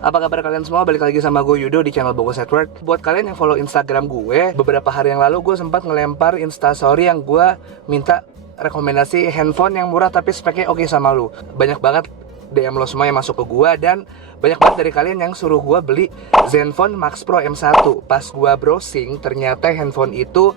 Apa kabar kalian semua? Balik lagi sama gue Yudo di channel Bogos Edward. Buat kalian yang follow Instagram gue, beberapa hari yang lalu gue sempat ngelempar instastory yang gue minta rekomendasi handphone yang murah tapi speknya oke sama lu. Banyak banget DM lo semua yang masuk ke gue, dan banyak banget dari kalian yang suruh gue beli Zenfone Max Pro M1. Pas gue browsing, ternyata handphone itu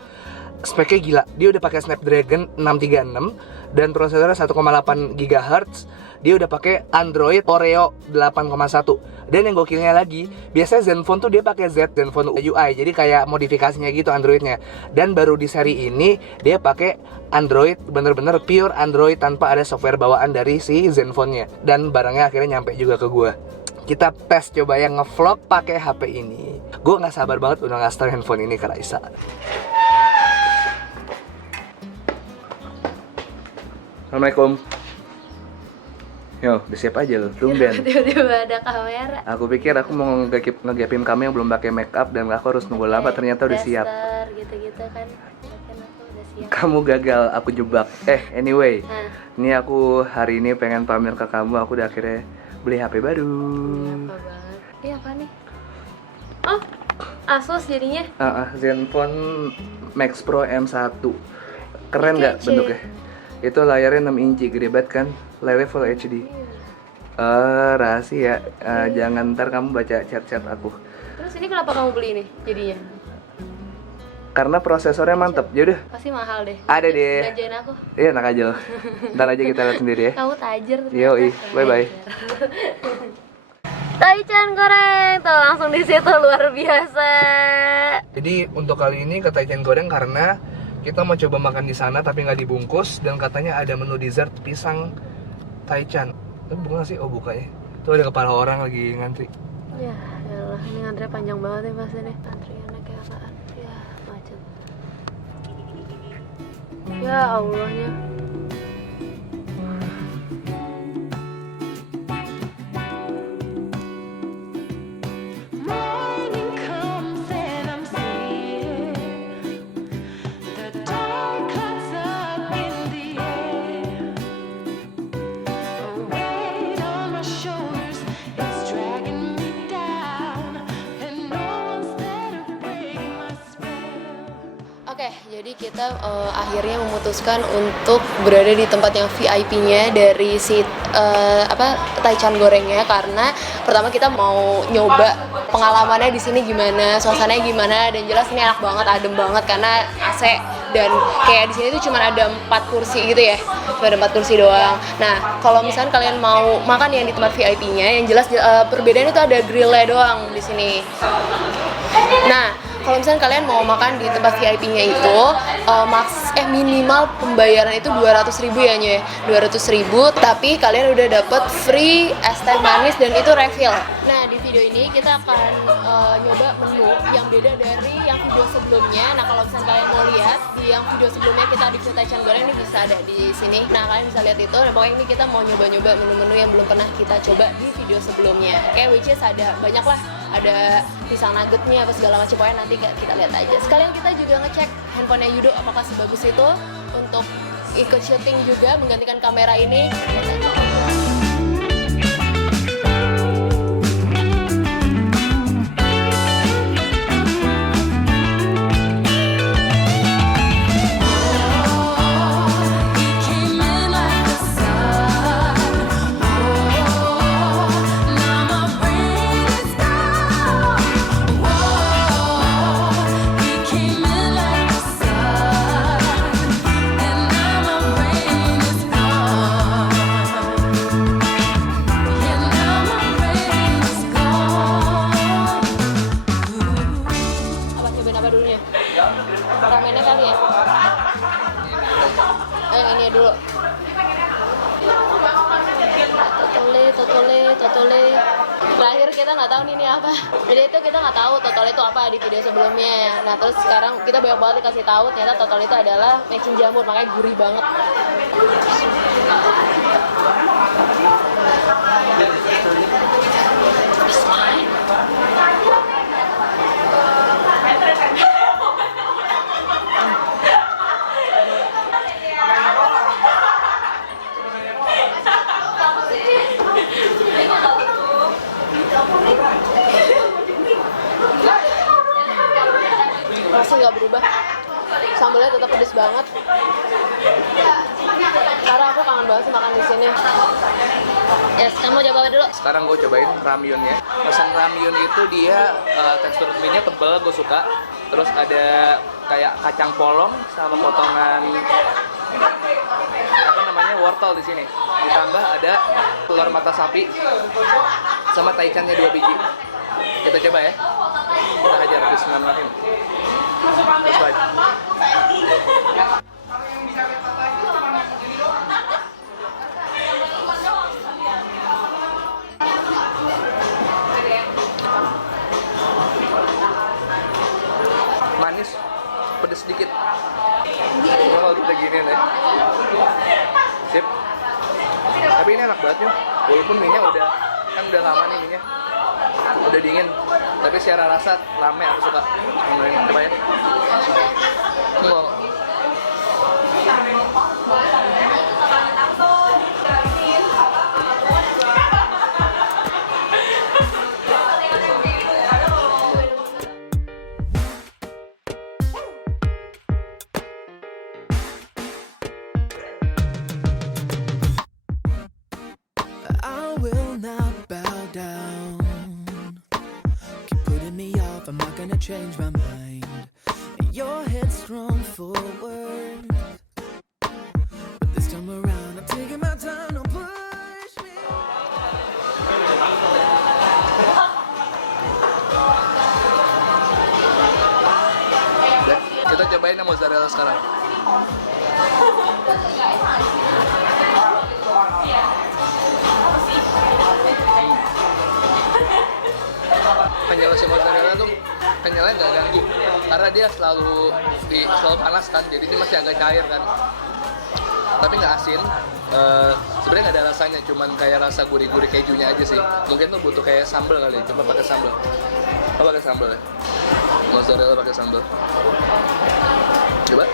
speknya gila. Dia udah pakai Snapdragon 636 dan prosesornya 1,8 GHz. Dia udah pakai Android Oreo 8,1. Dan yang gokilnya lagi, biasanya Zenfone tuh dia pakai Zenfone UI, jadi kayak modifikasinya gitu Androidnya. Dan baru di seri ini dia pakai Android, bener-bener pure Android tanpa ada software bawaan dari si Zenfone-nya. Dan barangnya akhirnya nyampe juga ke gua. Kita tes coba yang ngevlog pakai HP ini. Gue nggak sabar banget udah ngasih handphone ini ke Raisa. Assalamualaikum. Yo, udah siap aja lo, tumben. Tiba-tiba ada kamera. Aku pikir aku mau ngegapin kamu yang belum pakai make up dan aku harus nunggu lama, ternyata udah siap. Gitu-gitu kan. Kan aku udah siap. Kamu gagal, aku jebak. Anyway, ini aku hari ini pengen pamer ke kamu, aku udah akhirnya beli HP baru. Apa banget? Iya apa nih? Oh, Asus jadinya. Zenfone Max Pro M1. Keren nggak bentuknya? Itu layarnya 6 inci, gede banget kan? Layarnya Full HD. Rahasia. Jangan ntar kamu baca chat-chat aku. Terus ini kenapa kamu beli ini jadinya? Karena prosesornya mantep. Yaudah. Pasti mahal deh. Ada deh. Belanjain aku. Iya, enak aja loh. Ntar aja kita lihat sendiri ya. Kamu tajir ternyata. Yoi, bye-bye. Taichan goreng tuh langsung di situ, luar biasa. Jadi untuk kali ini ke Taichan goreng karena kita mau coba makan di sana tapi nggak dibungkus, dan katanya ada menu dessert pisang Taichan. Tapi bukan sih? Oh bukanya. Tuh ada kepala orang lagi ngantri. Ya, yalah, ini ngantri panjang banget ya pas ini. Antriannya kayak apaan? Ya, macet. Ya Allahnya. Oke, jadi kita akhirnya memutuskan untuk berada di tempat yang VIP-nya dari si Taichan gorengnya, karena pertama kita mau nyoba pengalamannya di sini gimana, suasananya gimana, dan jelas ini enak banget, adem banget karena AC, dan kayak di sini tuh cuma ada 4 kursi gitu ya, cuma ada 4 kursi doang. Nah, kalau misalnya kalian mau makan yang di tempat VIP-nya, yang jelas perbedaannya tuh ada grillnya doang di sini. Nah, kalau misalnya kalian mau makan di tempat VIP-nya itu minimal pembayaran itu 200.000 ya Nyoy, 200.000, tapi kalian udah dapet free es teh manis dan itu refill. Nah, di video ini kita akan nyoba menu yang beda dari yang video sebelumnya. Nah, kalau misalnya kalian mau lihat di yang video sebelumnya kita di Taichan goreng, ini bisa ada di sini. Nah, kalian bisa lihat itu. Nah, pokoknya ini kita mau nyoba-nyoba menu-menu yang belum pernah kita coba di video sebelumnya. Kayak which is ada banyak lah, ada pisang nuggetnya apa segala macam, pokoknya nanti kita lihat aja. Sekalian kita juga ngecek handphonenya Yudo apakah sebagus itu untuk ikut syuting juga, menggantikan kamera ini. Ramennya kali ya? Ini dulu. Totole. Terakhir kita nggak tahu nih ini apa. Jadi itu kita nggak tahu totole itu apa di video sebelumnya. Nah terus sekarang kita banyak banget dikasih tahu ternyata totole itu adalah mecin jamur, makanya gurih banget. sambalnya tetap pedes banget. Karena aku kangen banget sih makan di sini. Yes, kamu coba apa dulu? Sekarang gue cobain ramyunnya. Pesan ramyun itu dia tekstur mie-nya tebal, gue suka. Terus ada kayak kacang polong sama potongan apa namanya wortel di sini. Ditambah ada telur mata sapi sama taichannya 2 biji. Kita coba ya. Kita hajar bismillahirrahmanirrahim. Let's try. Manis, pedes sedikit. Kalau kita giniin ya. Sip. Tapi ini enak banget ya. Walaupun mie-nya udah lama nih mie-nya. Udah dingin. Tapi secara rasa rame, aku suka. Coba ya. Wow. I will not bow down. Keep putting me off, I'm not gonna change my mind. And your head's strong forward, but this time around I'm taking my time. Don't push me. Kita cobain yang mozzarella sekarang. Kenyal si mozzarella tuh kenyalnya nggak ganggu karena dia selalu panas kan, jadi dia masih agak cair kan, tapi nggak asin. Sebenarnya nggak ada rasanya, cuman kayak rasa gurih-gurih kejunya aja sih. Mungkin tuh butuh kayak sambal kali, coba pakai sambal. Coba pakai sambal ya, mozzarella pakai sambal. Coba.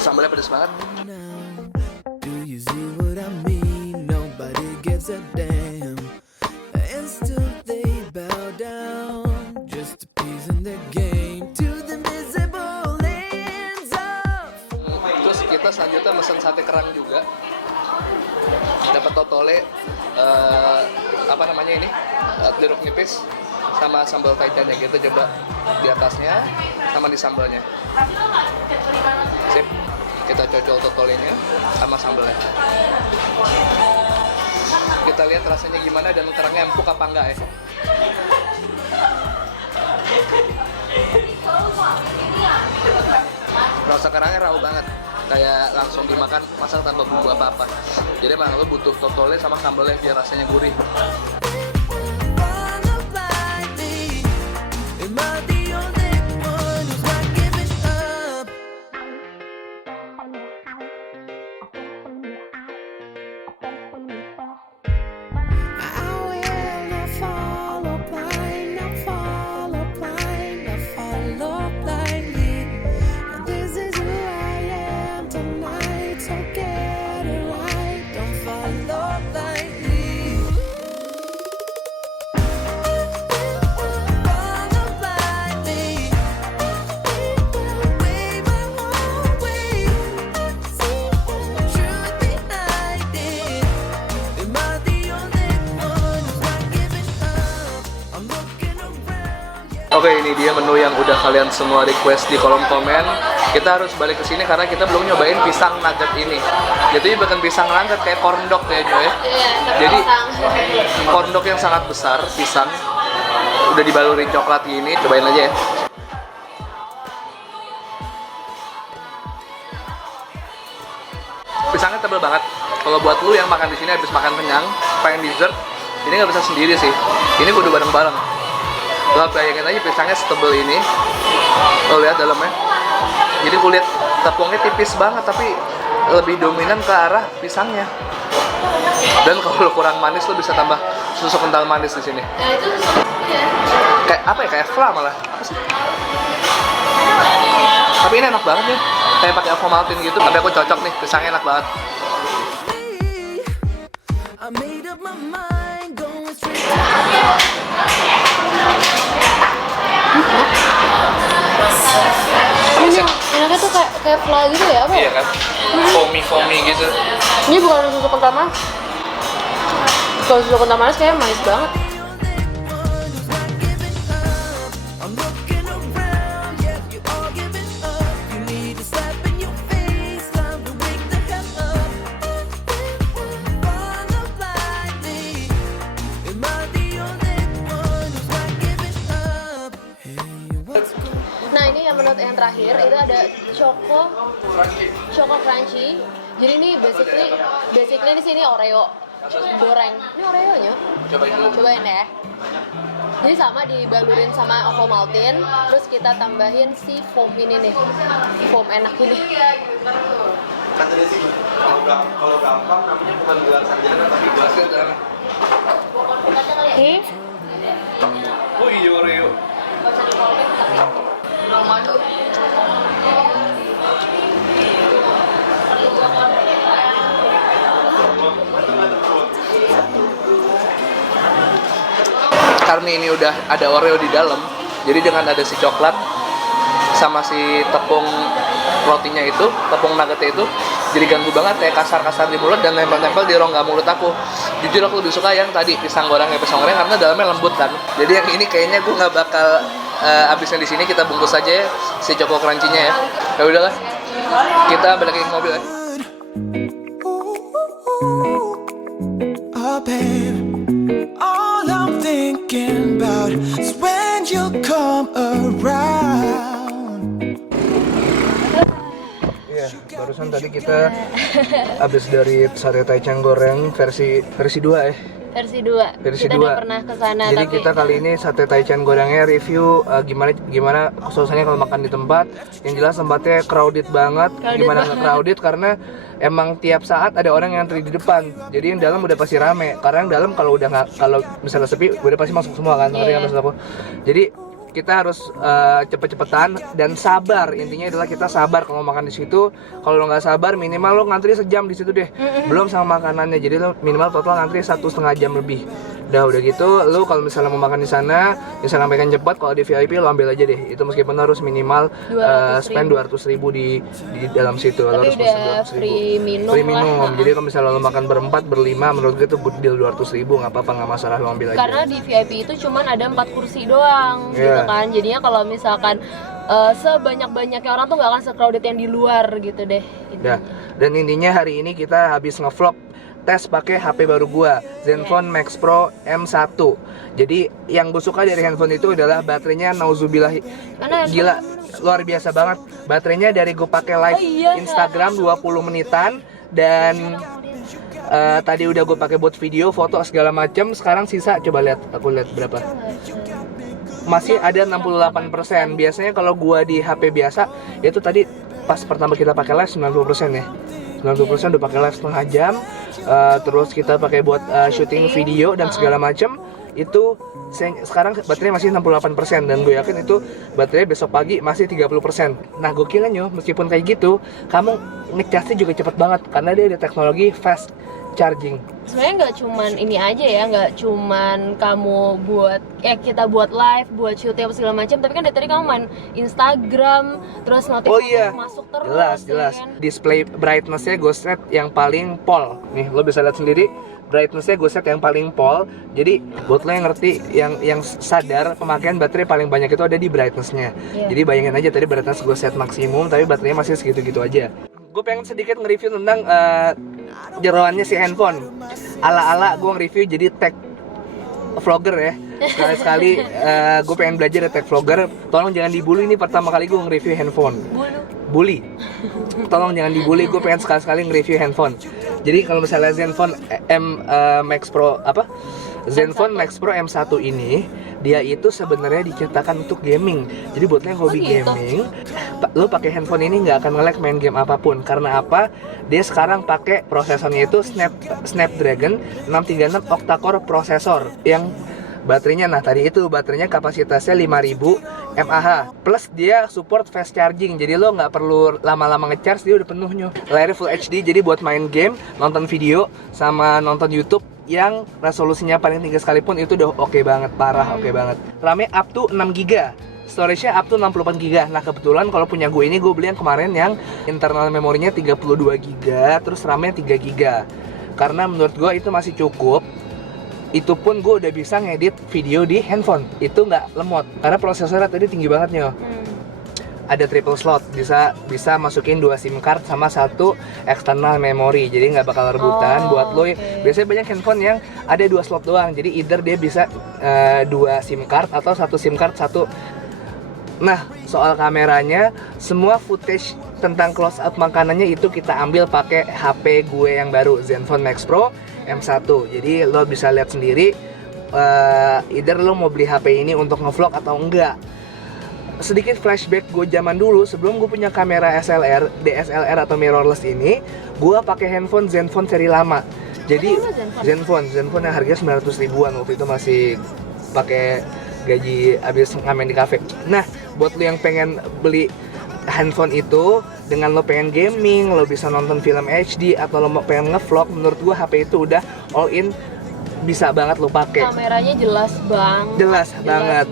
Sambalnya pedas banget. Now, do you see what I mean? Nobody gives a damn, and still they bow down, just appeasing the game to the visible ends of. Terus kita selanjutnya mesen sate kerang juga. Dapat totole, apa namanya ini, jeruk nipis sama sambal taichannya. Kita coba di atasnya sama di sambalnya. Sip, kita cocol totolenya sama sambalnya. Kita lihat rasanya gimana dan kerangnya empuk apa enggak ya. Rasa kerangnya raw banget, kayak langsung dimakan masak tanpa bumbu apa-apa. Jadi emang lo butuh totolnya sama sambalnya biar rasanya gurih. Wanna fight me? Am I the only one who's not giving up? I will not follow blind, not follow blind, not follow blindly. And this is who I am tonight, so get it right, don't follow blindly. Follow blindly, way my own way. Truth behind it. Am I the only one who's not giving up? I'm looking around, yeah. Oke, ini dia menu yang udah kalian semua request di kolom komen. Kita harus balik ke sini karena kita belum nyobain pisang nugget ini. Jadi bukan pisang nugget, kayak corn dog kayaknya ya. Jadi corn dog yang sangat besar, pisang udah dibaluri coklat gini. Cobain aja ya. Pisangnya tebel banget. Kalau buat lu yang makan di sini habis makan kenyang, pengen dessert, ini nggak bisa sendiri sih. Ini kudu bareng-bareng. Lo bayangin aja pisangnya setebel ini. Lo lihat dalamnya. Jadi kulit tepungnya tipis banget, tapi lebih dominan ke arah pisangnya. Dan kalau lo kurang manis, lo bisa tambah susu kental manis di sini. Nah itu ya. Kayak apa ya? Kayak fla malah. Apa sih? Tapi ini enak banget ya. Kayak pakai Ovomaltine gitu. Tapi aku cocok nih, pisangnya enak banget. I made up my mind, going straight to kayak fla gitu ya apa? Iya kan, foamy gitu. Ini bukan susu kental manis. Kalau susu kental manis kayak manis banget. I'm looking around, yeah, you all giving up. You need a slap in your face, time to wake the hell up. Follow blindly. Am I the only one who's not giving up? Hey, what's going Nah ini yang menurut yang terakhir itu ada choco crunchy. Jadi ini basically di sini Oreo goreng. Ini Oreonya. Cobain ya. Jadi sama dibalurin sama Ovomaltine, terus kita tambahin si foam ini nih, foam enak ini. Katanya sih kalau gampang namanya bukan gelar sarjana tapi gelar sarjana. Nih, Oh iya Oreo. Karena ini udah ada Oreo di dalam, jadi dengan ada si coklat sama si tepung rotinya itu, tepung nuggetnya itu, jadi ganggu banget, kayak kasar-kasar di mulut dan nempel-nempel di rongga mulut aku. Jujur aku lebih suka yang tadi pisang goreng karena dalamnya lembut kan. Jadi yang ini kayaknya gue nggak bakal abisnya di sini, kita bungkus aja ya, si choco crunchy-nya ya. Ya udahlah, kita balik ke mobil ya. Oh, babe, all I'm thinking about is when you come around. Iya, barusan tadi kita abis dari sate taichan goreng versi 2 ya. versi 2. Versi Kita 2. udah pernah kesana Jadi tapi kita kali ini sate taichan gorengnya review gimana suasananya kalau makan di tempat. Yang jelas tempatnya crowded banget. Crowded Gimana banget. nggak crowded karena emang tiap saat ada orang yang antri di depan. Jadi yang dalam udah pasti rame. Karena yang dalam kalau misalnya sepi udah pasti masuk semua kan. Ngerti kan maksud aku? Jadi kita harus cepet-cepetan dan sabar. Intinya adalah kita sabar kalau makan di situ. Kalau lo nggak sabar minimal lo ngantri sejam di situ deh. Belum sama makanannya. Jadi lo minimal total ngantri 1,5 jam lebih. Udah gitu lo kalau misalnya mau makan di sana, misalnya pengen cepat, kalau di VIP lo ambil aja deh. Itu meskipun harus minimal 200.000. spend 200.000 di dalam situ. Lo Tapi harus udah pesen 200.000. free minum Free lah. minum. Jadi kalau misalnya lo makan berempat, berlima, menurut gue itu good deal 200.000, nggak apa-apa, nggak masalah, lo ambil aja. Karena di VIP itu cuman ada 4 kursi doang gitu Iya. kan. Jadinya kalau misalkan sebanyak-banyaknya orang tuh nggak akan se-crowded yang di luar gitu deh. Ya, dan intinya hari ini kita habis ngevlog tes pakai HP baru gua, Zenfone Max Pro M1. Jadi yang gue suka dari handphone itu adalah baterainya nauzubillah Mana gila, luar biasa banget. Baterainya dari gue pakai live Oh iya, Instagram 20 menitan dan tadi udah gue pakai buat video, foto segala macam. Sekarang sisa coba lihat, aku lihat berapa. Masih ada 68%. Biasanya kalau gua di HP biasa itu tadi pas pertama kita pakai live 90% ya. 90% udah pakai live setengah jam. Terus kita pakai buat syuting video dan segala macam. Itu sekarang baterai masih 68% dan gue yakin itu baterai besok pagi masih 30%. Nah, gokilnya meskipun kayak gitu, kamu ngecasnya juga cepet banget karena dia ada teknologi fast charging. sebenarnya nggak cuman ini aja ya, nggak cuman kamu buat kita buat live, buat syuting apa segala macam, tapi kan dari tadi kamu main Instagram, terus notifikasi Oh iya, masuk terus. jelas. ya kan? Display brightness-nya gue set yang paling pol. Nih, lo bisa lihat sendiri. Brightness-nya gue set yang paling pol. Jadi buat lo yang ngerti, yang sadar pemakaian baterai paling banyak itu ada di brightness-nya. Iya. Jadi bayangin aja tadi brightness gue set maksimum, tapi baterainya masih segitu-gitu aja. Gue pengen sedikit nge-review tentang jeroannya si handphone. Ala-ala gue nge-review jadi tech vlogger ya. Sekali-sekali gue pengen belajar tech vlogger. Tolong jangan dibully, ini pertama kali gue nge-review handphone. Bully. Tolong jangan dibully, gue pengen sekali-sekali nge-review handphone. Jadi kalau misalnya Zenfone Zenfone Max Pro M1 ini, dia itu sebenarnya diciptakan untuk gaming. Jadi buat lo yang hobi gitu? gaming, lo pakai handphone ini nggak akan nge-lag main game apapun. Karena apa? Dia sekarang pakai prosesornya itu Snapdragon 636 octa-core prosesor yang baterainya, nah tadi itu baterainya kapasitasnya 5000 mAh plus dia support fast charging, jadi lo nggak perlu lama-lama ngecharge, dia udah penuhnya. Layarnya Full HD, jadi buat main game, nonton video, sama nonton YouTube yang resolusinya paling tinggi sekalipun itu udah oke banget, parah oke banget. RAM-nya up to 6GB, storage-nya up to 64 GB. Nah kebetulan kalau punya gue ini gue beli yang kemarin yang internal memorinya 32 GB, terus RAM-nya 3 GB. Karena menurut gue itu masih cukup. Itu pun gue udah bisa ngedit video di handphone. Itu nggak lemot karena prosesornya tadi tinggi banget nih. Ada triple slot, bisa masukin 2 SIM card sama 1 external memory, jadi nggak bakal rebutan buat lo. Biasanya banyak handphone yang ada 2 slot doang, jadi either dia bisa 2 SIM card atau 1 SIM card 1. Nah soal kameranya, semua footage tentang close up makanannya itu kita ambil pakai HP gue yang baru, Zenfone Max Pro M1. Jadi lo bisa lihat sendiri, either lo mau beli HP ini untuk ngevlog atau enggak. Sedikit flashback gue zaman dulu sebelum gue punya kamera SLR, DSLR atau mirrorless ini, gue pakai handphone Zenfone seri lama. Jadi Zenfone yang harganya 900 ribuan waktu itu, masih pakai gaji abis ngamen di cafe. Nah, buat lo yang pengen beli handphone itu dengan lo pengen gaming, lo bisa nonton film HD atau lo pengen ngevlog, menurut gue HP itu udah all in, bisa banget lo pakai. Kameranya jelas banget. Jelas banget.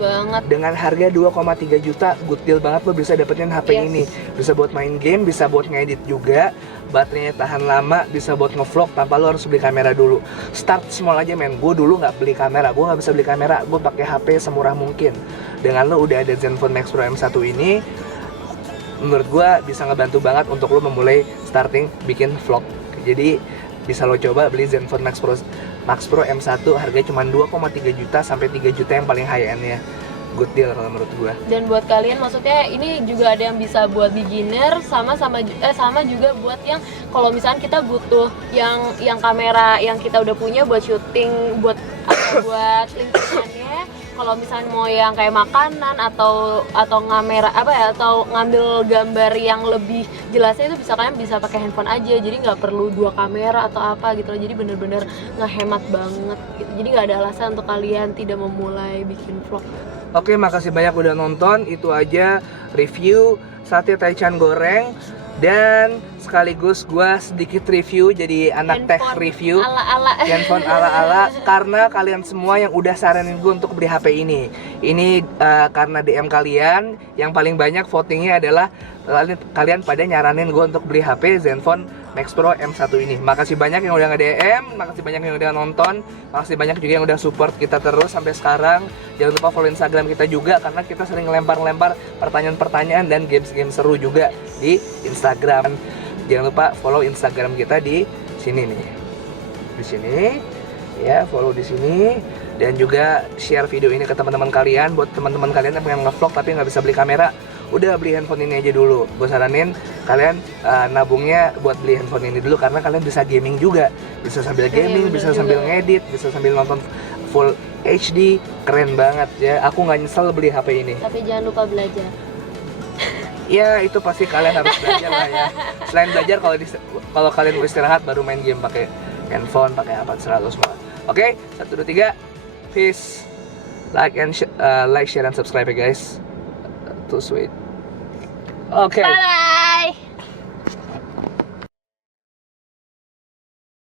Dengan harga 2,3 juta, good deal banget lo bisa dapetin HP ini. Bisa buat main game, bisa buat ngedit juga. Baterainya tahan lama, bisa buat ngevlog tanpa lo harus beli kamera dulu. Start small aja men. Gue dulu nggak beli kamera, gue nggak bisa beli kamera. Gue pakai HP semurah mungkin. Dengan lo udah ada Zenfone Max Pro M1 ini, menurut gue bisa ngebantu banget untuk lo memulai starting bikin vlog. Jadi bisa lo coba beli Zenfone Max Pro M1, harganya cuma 2,3 juta sampai 3 juta yang paling high end-nya. Good deal kalau menurut gua. Dan buat kalian, maksudnya ini juga ada yang bisa buat beginner, sama juga buat yang kalau misalnya kita butuh yang kamera yang kita udah punya buat syuting, buat lingkungannya. Kalau misalnya mau yang kayak makanan atau kamera atau ngambil gambar yang lebih jelasnya, itu kalian bisa pakai handphone aja, jadi nggak perlu 2 kamera atau apa gitu loh. Jadi bener-bener ngehemat banget gitu. Jadi nggak ada alasan untuk kalian tidak memulai bikin vlog. Oke, makasih banyak udah nonton. Itu aja review sate taichan goreng. Dan sekaligus gue sedikit review, jadi anak tech review handphone ala-ala, karena kalian semua yang udah saranin gue untuk beli HP ini. Ini karena DM kalian yang paling banyak votingnya adalah kalian pada nyaranin gue untuk beli HP Zenfone Max Pro M1 ini. Makasih banyak yang udah nge-DM, makasih banyak yang udah nonton, makasih banyak juga yang udah support kita terus sampai sekarang. Jangan lupa follow Instagram kita juga, karena kita sering ngelempar-lempar pertanyaan-pertanyaan dan games-games seru juga di Instagram. Jangan lupa follow Instagram kita di sini nih. Di sini ya, follow di sini, dan juga share video ini ke teman-teman kalian. Buat teman-teman kalian yang pengen nge-vlog tapi nggak bisa beli kamera, udah beli handphone ini aja dulu. Gue saranin kalian nabungnya buat beli handphone ini dulu, karena kalian bisa gaming juga, bisa sambil gaming, bisa sambil ngedit, bisa sambil nonton full HD, keren banget ya. Aku nggak nyesel beli HP ini. Tapi jangan lupa belajar. Ya itu pasti kalian harus belajar lah ya. Selain belajar, kalau kalian mau istirahat baru main game pakai handphone, pakai apa terserah lo semua. Oke, 1, 2, 3, peace. Like, share and subscribe ya guys. Too sweet. Oke. Bye.